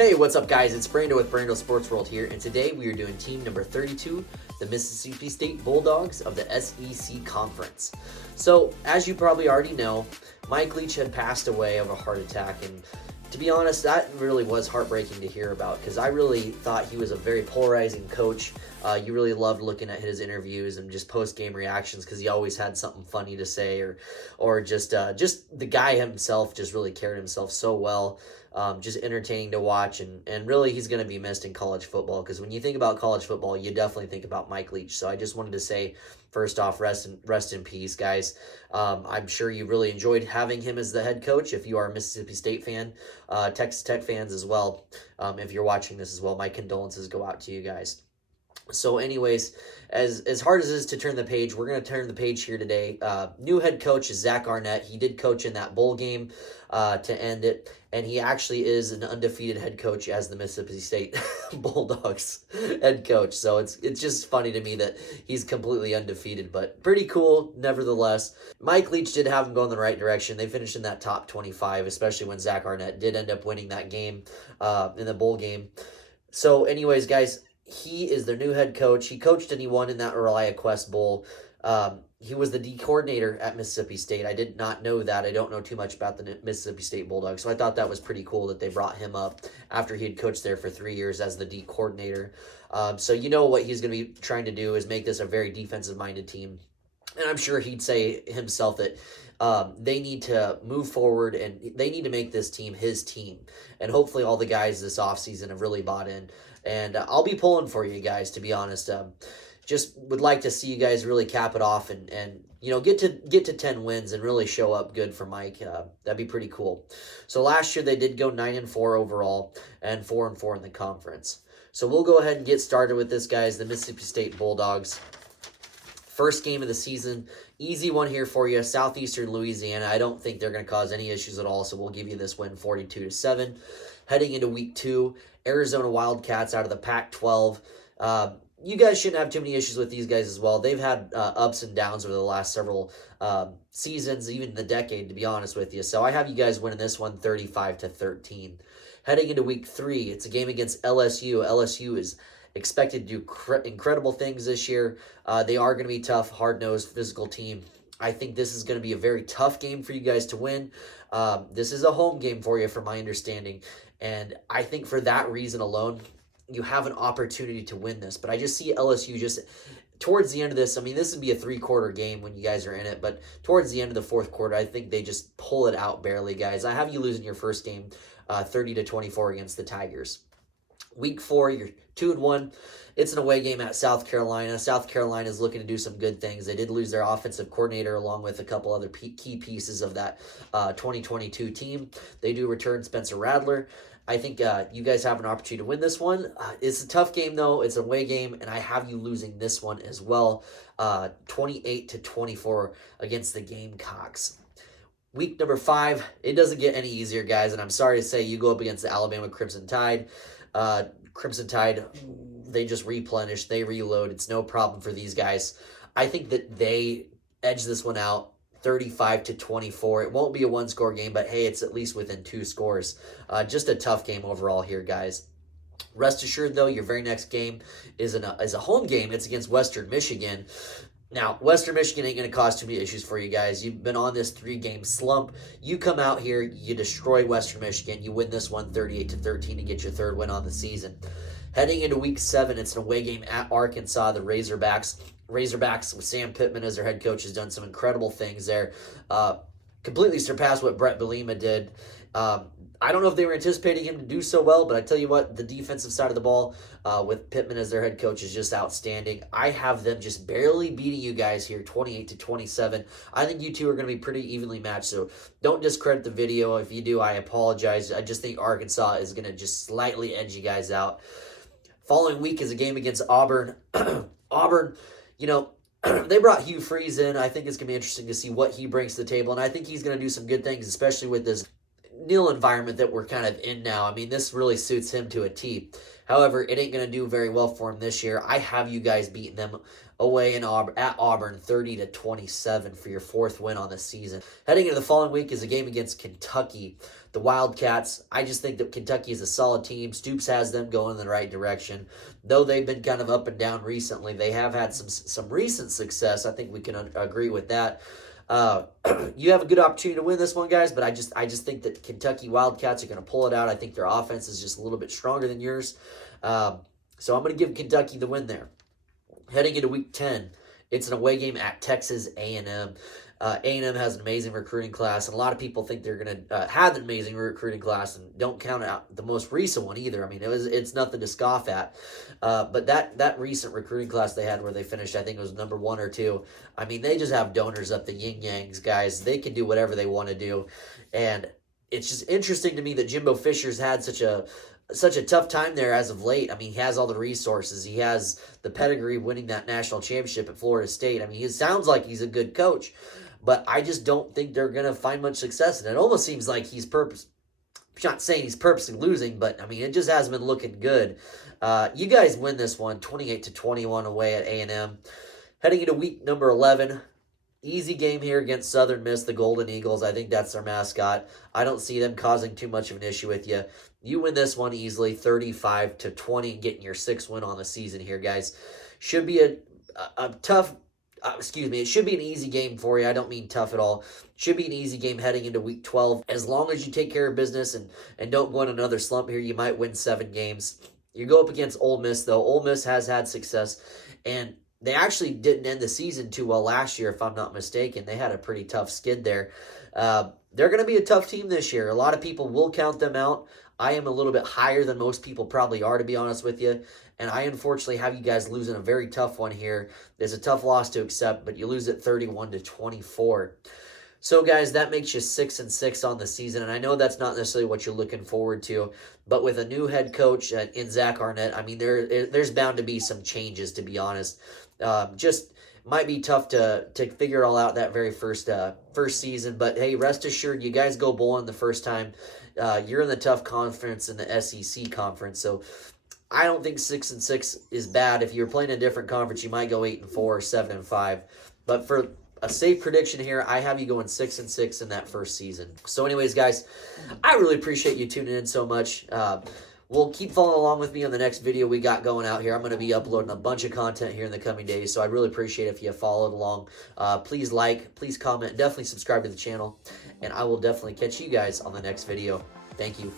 Hey, what's up guys? It's Brando with Brando Sports World here, and today we are doing team number 32, the Mississippi State Bulldogs of the SEC Conference. So, as you probably already know, Mike Leach had passed away of a heart attack, and to be honest, that really was heartbreaking to hear about because I really thought he was a very polarizing coach. You really loved looking at his interviews and just post-game reactions because he always had something funny to say, or just the guy himself just really carried himself so well. Just entertaining to watch, and really he's going to be missed in college football because when you think about college football, you definitely think about Mike Leach. So I just wanted to say, first off, rest in peace, guys. I'm sure you really enjoyed having him as the head coach. If you are a Mississippi State fan, Texas Tech fans as well, if you're watching this as well, my condolences go out to you guys. So anyways, as hard as it is to turn the page, we're going to turn the page here today. New head coach is Zach Arnett. He did coach in that bowl game to end it, and he actually is an undefeated head coach as the Mississippi State Bulldogs head coach. So it's just funny to me that he's completely undefeated, but pretty cool nevertheless. Mike Leach did have him go in the right direction. They finished in that top 25, especially when Zach Arnett did end up winning that game in the bowl game. So anyways, guys, he is their new head coach. He coached and he won in that Relia Quest Bowl. He was the D coordinator at Mississippi State. I did not know that. I don't know too much about the Mississippi State Bulldogs, so I thought that was pretty cool that they brought him up after he had coached there for 3 years as the D coordinator. So you know what he's going to be trying to do is make this a very defensive-minded team. And I'm sure he'd say himself that they need to move forward and they need to make this team his team. And hopefully all the guys this offseason have really bought in. And I'll be pulling for you guys, to be honest. Just would like to see you guys really cap it off and you know get to 10 wins and really show up good for Mike. That'd be pretty cool. So last year they did go 9-4 overall and 4-4 in the conference. So we'll go ahead and get started with this, guys. The Mississippi State Bulldogs. First game of the season, easy one here for you. Southeastern Louisiana. I don't think they're going to cause any issues at all, so we'll give you this win 42-7. Heading into week 2, Arizona Wildcats out of the Pac-12. You guys shouldn't have too many issues with these guys as well. They've had ups and downs over the last several seasons, even the decade, to be honest with you. So I have you guys winning this one 35-13. Heading into week 3, it's a game against LSU. LSU is expected to do incredible things this year. They are going to be tough, hard-nosed, physical team. I think this is going to be a very tough game for you guys to win. This is a home game for you, from my understanding. And I think for that reason alone, you have an opportunity to win this. But I just see LSU just towards the end of this. I mean, this would be a 3-quarter game when you guys are in it. But towards the end of the fourth quarter, I think they just pull it out barely, guys. I have you losing your first game 30-24 against the Tigers. Week 4, you're 2-1. It's an away game at South Carolina. South Carolina is looking to do some good things. They did lose their offensive coordinator along with a couple other key pieces of that 2022 team. They do return Spencer Rattler. I think you guys have an opportunity to win this one. It's a tough game, though. It's an away game, and I have you losing this one as well, 28-24 against the Gamecocks. Week number 5, it doesn't get any easier, guys, and I'm sorry to say you go up against the Alabama Crimson Tide. Crimson Tide, they just replenish, they reload. It's no problem for these guys. I think that they edge this one out 35-24. It won't be a one-score game, but hey, it's at least within 2 scores. Just a tough game overall here, guys. Rest assured, though, your very next game is a home game. It's against Western Michigan. Now, Western Michigan ain't going to cause too many issues for you guys. You've been on this 3-game slump. You come out here, you destroy Western Michigan. You win this one 38-13 to get your 3rd win on the season. Heading into week 7, it's an away game at Arkansas, the Razorbacks. Razorbacks with Sam Pittman as their head coach has done some incredible things there. Completely surpassed what Brett Bielema did. I don't know if they were anticipating him to do so well, but I tell you what, the defensive side of the ball with Pittman as their head coach is just outstanding. I have them just barely beating you guys here, 28-27. I think you two are going to be pretty evenly matched, so don't discredit the video. If you do, I apologize. I just think Arkansas is going to just slightly edge you guys out. Following week is a game against Auburn. Auburn, you know, they brought Hugh Freeze in. I think it's going to be interesting to see what he brings to the table, and I think he's going to do some good things, especially with this nil environment that we're kind of in now. I mean, this really suits him to a T. However, it ain't going to do very well for them this year. I have you guys beating them away at Auburn 30-27 for your 4th win on the season. Heading into the following week is a game against Kentucky, the Wildcats. I just think that Kentucky is a solid team. Stoops has them going in the right direction. Though they've been kind of up and down recently, they have had some recent success. I think we can agree with that. You have a good opportunity to win this one, guys, but I just think that Kentucky Wildcats are going to pull it out. I think their offense is just a little bit stronger than yours. So I'm going to give Kentucky the win there. Heading into Week 10, it's an away game at Texas A&M. A&M has an amazing recruiting class, and a lot of people think they're going to have an amazing recruiting class and don't count out the most recent one either. I mean, it's nothing to scoff at. But that recent recruiting class they had where they finished, I think it was number 1 or 2. I mean, they just have donors up the yin-yangs, guys. They can do whatever they want to do. And it's just interesting to me that Jimbo Fisher's had such a tough time there as of late. I mean, he has all the resources. He has the pedigree winning that national championship at Florida State. I mean, it sounds like he's a good coach, but I just don't think they're going to find much success. And it almost seems like I'm not saying he's purposely losing, but I mean, it just hasn't been looking good. You guys win this one, 28-21 away at A&M. Heading into week number 11, easy game here against Southern Miss, the Golden Eagles. I think that's their mascot. I don't see them causing too much of an issue with you. You win this one easily, 35-20, getting your 6th win on the season here, guys. Should be a tough, it should be an easy game for you. I don't mean tough at all. Should be an easy game heading into Week 12. As long as you take care of business and don't go on another slump here, you might win 7 games. You go up against Ole Miss, though. Ole Miss has had success, and they actually didn't end the season too well last year, if I'm not mistaken. They had a pretty tough skid there. They're going to be a tough team this year. A lot of people will count them out. I am a little bit higher than most people probably are, to be honest with you. And I unfortunately have you guys losing a very tough one here. It's a tough loss to accept, but you lose it 31-24. So, guys, that makes you 6-6 on the season. And I know that's not necessarily what you're looking forward to. But with a new head coach in Zach Arnett, I mean, there's bound to be some changes, to be honest. Just might be tough to figure it all out that very first season. But, hey, rest assured, you guys go bowling the first time. You're in the tough conference in the SEC conference. So I don't think 6-6 is bad. If you're playing a different conference, you might go 8-4 or 7-5. But for a safe prediction here, I have you going 6-6 in that first season. So anyways, guys, I really appreciate you tuning in so much. We'll keep following along with me on the next video we got going out here. I'm going to be uploading a bunch of content here in the coming days, so I'd really appreciate it if you followed along. Please like, please comment, definitely subscribe to the channel, and I will definitely catch you guys on the next video. Thank you.